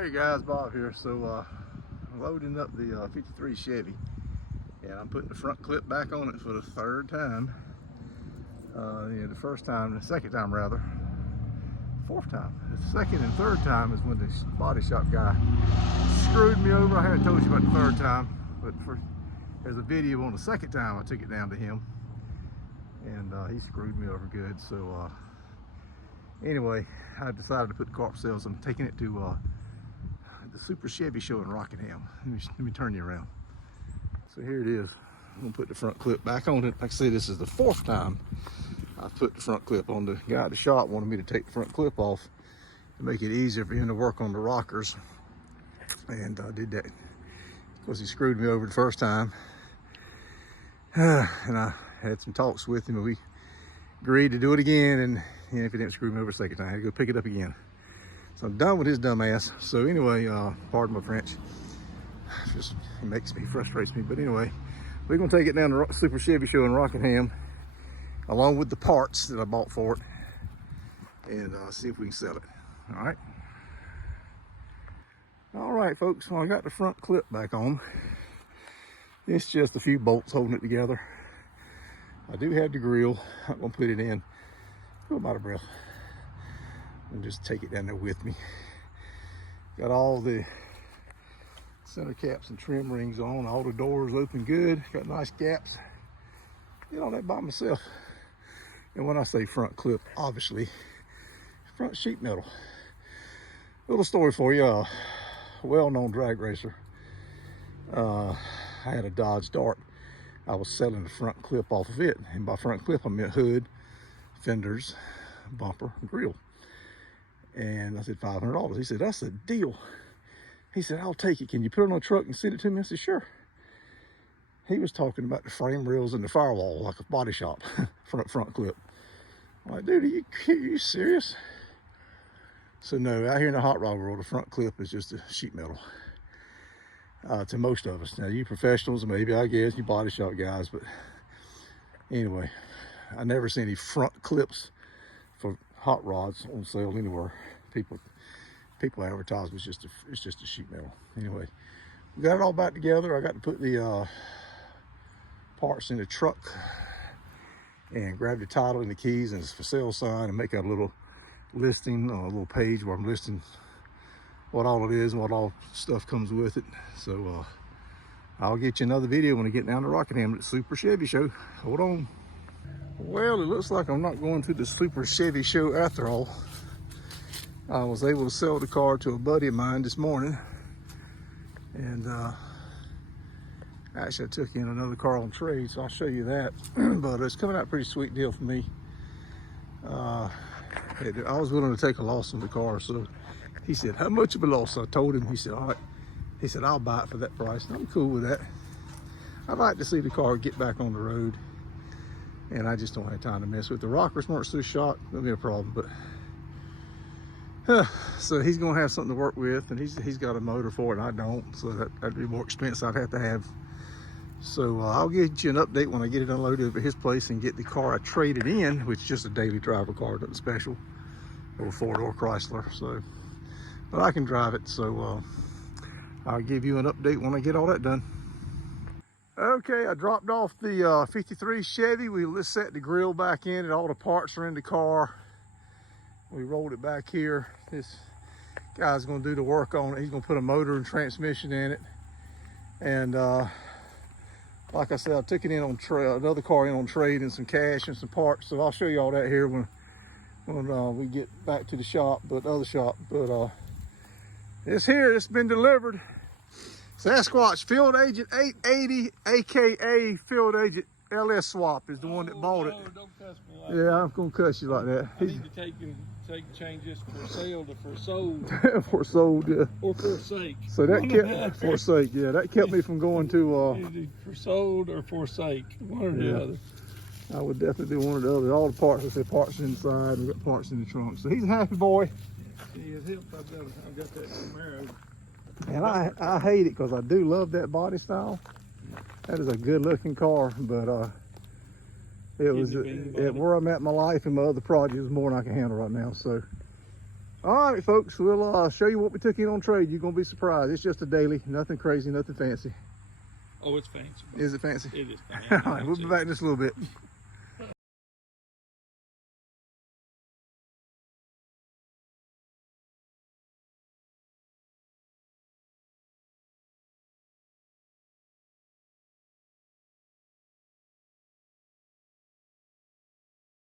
Hey guys, Bob here. So I'm loading up the 53 Chevy, and I'm putting the front clip back on it for the third time. The first time, the second time rather, fourth time. The second and third time is when the body shop guy screwed me over. I haven't told you about the third time, but there's a video on the second time I took it down to him, and he screwed me over good. So anyway, I decided to put the car for sale. So I'm taking it to the Super Chevy show in Rockingham. Let me turn you around. So here it is. I'm gonna put the front clip back on it. Like I said, this is the fourth time I put the front clip on. The guy at the shop wanted me to take the front clip off to make it easier for him to work on the rockers, and I did that. Of course, he screwed me over the first time, and I had some talks with him, and we agreed to do it again. And if he didn't screw me over the second time, I had to go pick it up again. So I'm done with his dumb ass. So anyway, pardon my French. It frustrates me. But anyway, we're gonna take it down to Super Chevy show in Rockingham, along with the parts that I bought for it, and see if we can sell it. All right, folks. Well, I got the front clip back on. It's just a few bolts holding it together. I do have the grill. I'm gonna put it in. Oh, I'm out of breath. And just take it down there with me. Got all the center caps and trim rings on. All the doors open good. Got nice gaps. Did all that by myself. And when I say front clip, obviously front sheet metal. Little story for you. A well-known drag racer. I had a Dodge Dart. I was selling the front clip off of it, and by front clip I meant hood, fenders, bumper, and grill. And I said $500. He said, that's a deal. He said, I'll take it. Can you put it on a truck and send it to me? I said, sure. He was talking about the frame rails and the firewall, like a body shop, front clip. I'm like, dude, are you serious? So no, out here in the hot rod world, the front clip is just a sheet metal. To most of us. Now, you professionals, maybe, I guess, you body shop guys, but anyway, I never see any front clips for hot rods on sale anywhere. People advertise it's just a sheet metal. Anyway, we got it all back together. I got to put the parts in the truck and grab the title and the keys and it's for sale sign and make out a little listing, a little page where I'm listing what all it is and what all stuff comes with it. So I'll get you another video when I get down to Rockingham at the Super Chevy show. Hold on. Well, it looks like I'm not going to the Super Chevy show after all. I was able to sell the car to a buddy of mine this morning, and actually I took in another car on trade, so I'll show you that. But it's coming out a pretty sweet deal for me. I was willing to take a loss on the car, so he said, how much of a loss? I told him. He said, all right. He said, I'll buy it for that price. And I'm cool with that. I'd like to see the car get back on the road, and I just don't have time to mess with it. The rockers weren't so shot, that'll be a problem. But so he's gonna have something to work with, and he's got a motor for it, and I don't, so that'd be more expense I'd have to have. So I'll get you an update when I get it unloaded over at his place and get the car I traded in, which is just a daily driver car, nothing special, old 4-door Chrysler. So, but I can drive it, so I'll give you an update when I get all that done. Okay, I dropped off the 53 Chevy. We just set the grill back in and all the parts are in the car. We rolled it back here. This guy's gonna do the work on it. He's gonna put a motor and transmission in it. And like I said, I took it in on another car in on trade and some cash and some parts. So I'll show you all that here when we get back to the shop, the other shop. But it's here, it's been delivered. Sasquatch Field Agent 880, AKA Field Agent LS Swap is the one that bought it. No, don't cuss me like that. I'm gonna cuss you like that. I need to change this for sale to for sold. For sold, yeah. Or for sake. So that kept for sake, yeah. That kept me from going to for sold or for sake, one or the other. I would definitely do one or the other. All the parts, I said parts inside, we got parts in the trunk. So he's a happy boy. See his hip, I've got that Camaro. And I hate it because I do love that body style. That is a good looking car, but it was where I'm at in my life and my other projects more than I can handle right now. So All right, folks, we'll show you what we took in on trade. You're gonna be surprised. It's just a daily, nothing crazy, nothing fancy. Oh, it's fancy. Is it fancy? It is fancy. All right, we'll be back in just a little bit.